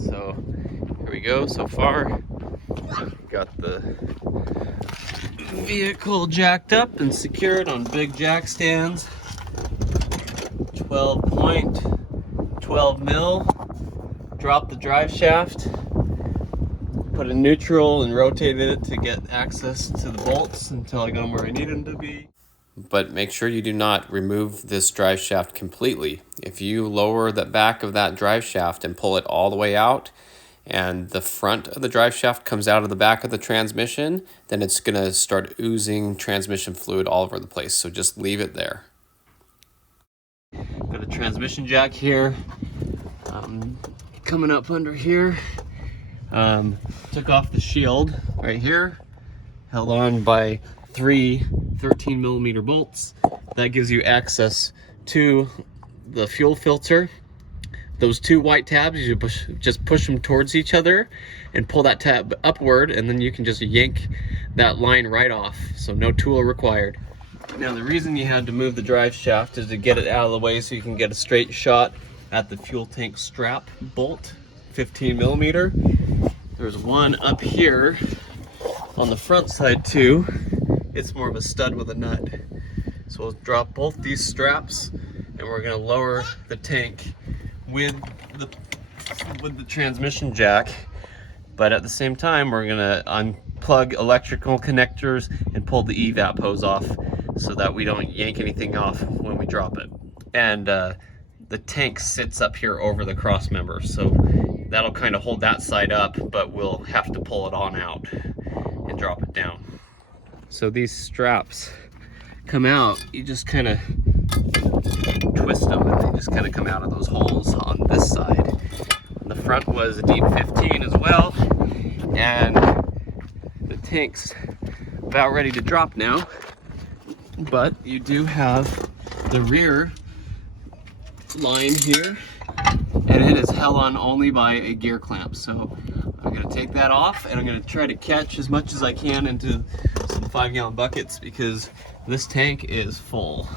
So here we go. So far, got the vehicle jacked up and secured on big jack stands. 12 mil. Drop the drive shaft. Put in neutral and rotated it to get access to the bolts until I got them where I need them to be. But make sure you do not remove this drive shaft completely. If you lower the back of that drive shaft and pull it all the way out, and the front of the drive shaft comes out of the back of the transmission, then it's going to start oozing transmission fluid all over the place. So just leave it there. Got a transmission jack here, coming up under here. Took off the shield right here, held on by 3 13mm bolts. That gives you access to the fuel filter. Those 2 white tabs, you just push them towards each other and pull that tab upward, and then you can just yank that line right off, so no tool required. Now the reason you had to move the drive shaft is to get it out of the way so you can get a straight shot at the fuel tank strap bolt, 15mm. There's one up here on the front side too. It's more of a stud with a nut. So we'll drop both these straps and we're gonna lower the tank with the transmission jack. But at the same time, we're gonna unplug electrical connectors and pull the evap hose off so that we don't yank anything off when we drop it. And the tank sits up here over the cross member, so that'll kind of hold that side up, but we'll have to pull it on out and drop it down. So these straps come out, you just kind of twist them and they just kind of come out of those holes on this side. The front was a deep 15 as well, and the tank's about ready to drop now, but you do have the rear line here, and it is held on only by a gear clamp. So I'm going to take that off and I'm going to try to catch as much as I can into some 5-gallon buckets because this tank is full.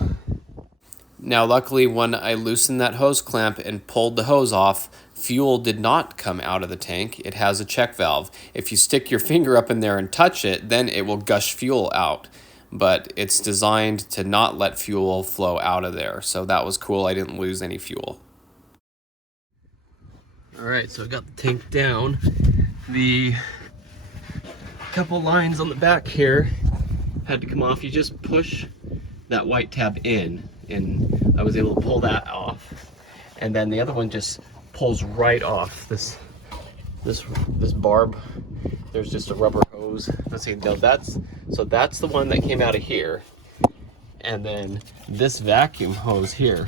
Now luckily when I loosened that hose clamp and pulled the hose off, fuel did not come out of the tank. It has a check valve. If you stick your finger up in there and touch it, then it will gush fuel out. But it's designed to not let fuel flow out of there. So that was cool. I didn't lose any fuel. All right, so I got the tank down. The couple lines on the back here had to come off. You just push that white tab in, and I was able to pull that off. And then the other one just pulls right off this barb. There's just a rubber hose. Let's see, no, that's the one that came out of here. And then this vacuum hose here,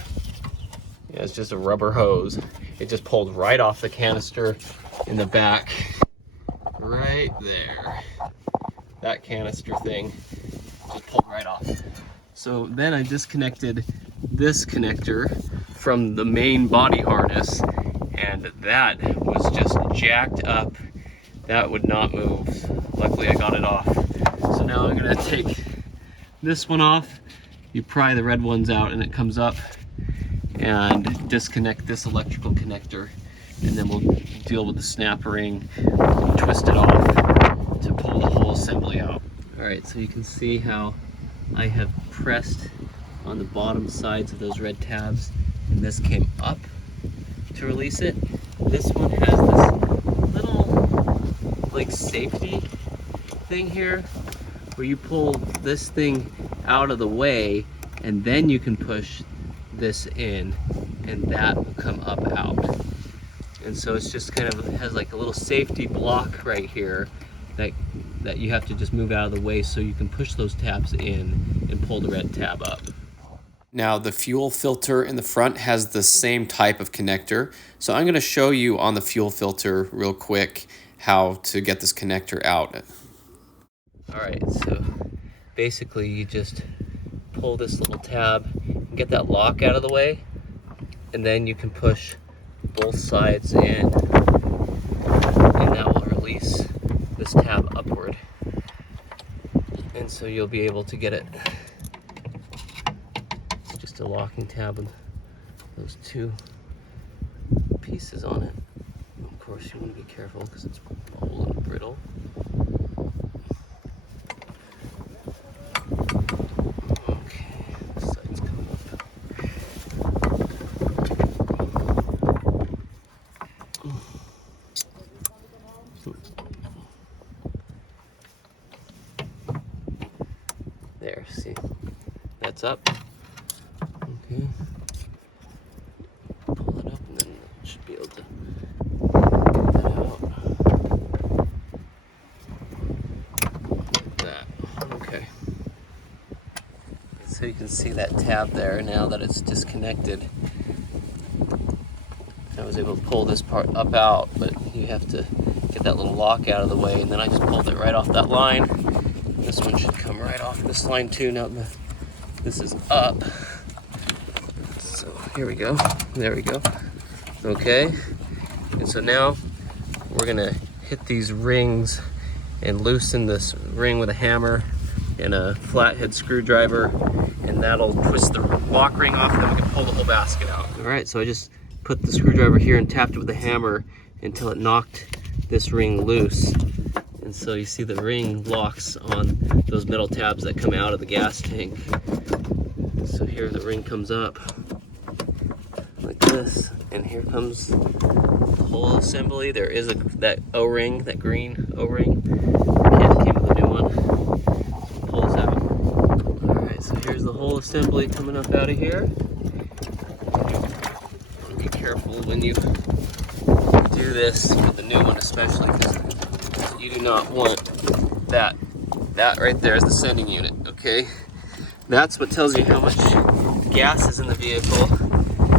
yeah, it's just a rubber hose. It just pulled right off the canister in the back, right there. That canister thing just pulled right off. So then I disconnected this connector from the main body harness, and that was just jacked up. That would not move. Luckily I got it off. So now I'm gonna take this one off. You pry the red ones out and it comes up, and disconnect this electrical connector, and then we'll deal with the snap ring, twist it off to pull the whole assembly out. All right, so you can see how I have pressed on the bottom sides of those red tabs, and this came up to release it. This one has this little like safety thing here where you pull this thing out of the way and then you can push this in and that will come up out. And so it's just kind of has like a little safety block right here that you have to just move out of the way so you can push those tabs in and pull the red tab up. Now the fuel filter in the front has the same type of connector. So I'm going to show you on the fuel filter real quick how to get this connector out. Alright, so basically you just pull this little tab and get that lock out of the way, and then you can push both sides in, and that will release this tab upward, and so you'll be able to get it. It's just a locking tab with those 2 pieces on it. Of course course, you want to be careful because it's old and brittle. Okay, this side's coming up. There, see, that's up. Okay, pull it up and then it should be able to get that out. Like that. Okay. So you can see that tab there now that it's disconnected. I was able to pull this part up out, but you have to get that little lock out of the way, and then I just pulled it right off that line. This one should come right off this line too. Now this is up. So here we go. There we go. Okay. And so now we're gonna hit these rings and loosen this ring with a hammer and a flathead screwdriver, and that'll twist the lock ring off, and then we can pull the whole basket out. All right, so I just put the screwdriver here and tapped it with a hammer until it knocked this ring loose. And so you see the ring locks on those metal tabs that come out of the gas tank. So here the ring comes up like this, and here comes the whole assembly. There is that O-ring, that green O-ring. Kit came with a new one. Pull this out. All right, so here's the whole assembly coming up out of here. Be careful when you do this with the new one, especially because you do not want that. That right there is the sending unit, okay? That's what tells you how much gas is in the vehicle,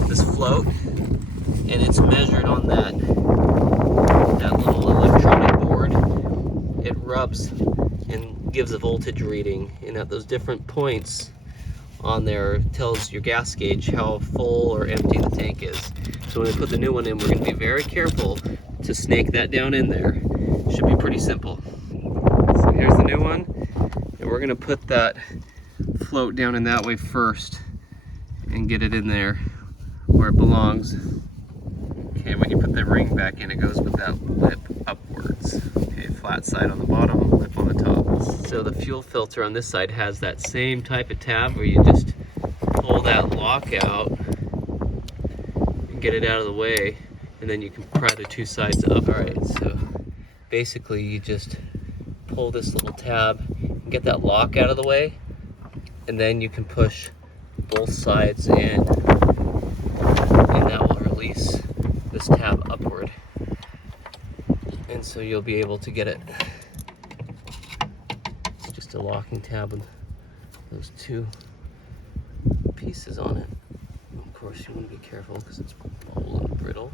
this float, and it's measured on that little electronic board. It rubs and gives a voltage reading, and at those different points on there tells your gas gauge how full or empty the tank is. So when we put the new one in, we're going to be very careful to snake that down in there. Should be pretty simple. So here's the new one, and we're going to put that float down in that way first and get it in there where it belongs. Okay, when you put the ring back in, it goes with that lip upwards. Okay, flat side on the bottom, lip on the top. So the fuel filter on this side has that same type of tab where you just pull that lock out and get it out of the way, and then you can pry the two sides up. All right, so basically you just pull this little tab and get that lock out of the way, and then you can push both sides in, and that will release this tab upward, and so you'll be able to get it. It's just a locking tab with those two pieces on it. Of course, you want to be careful because it's old and brittle.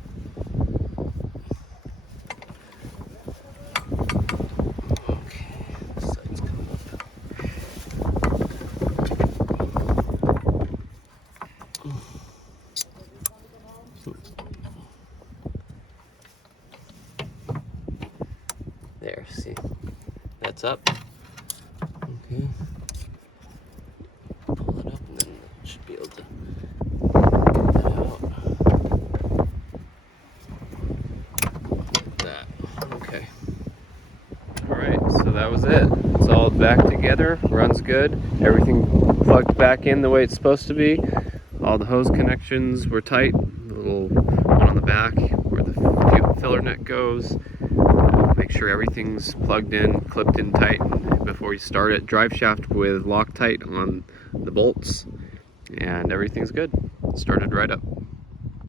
There, see, that's up. Okay, pull it up and then it should be able to get that out. Like that. Okay. Alright, so that was it. It's all back together, runs good. Everything plugged back in the way it's supposed to be. All the hose connections were tight. The little one on the back where the fuel filler net goes. Make sure everything's plugged in, clipped in tight before you start it. Drive shaft with Loctite on the bolts, and everything's good. Started right up.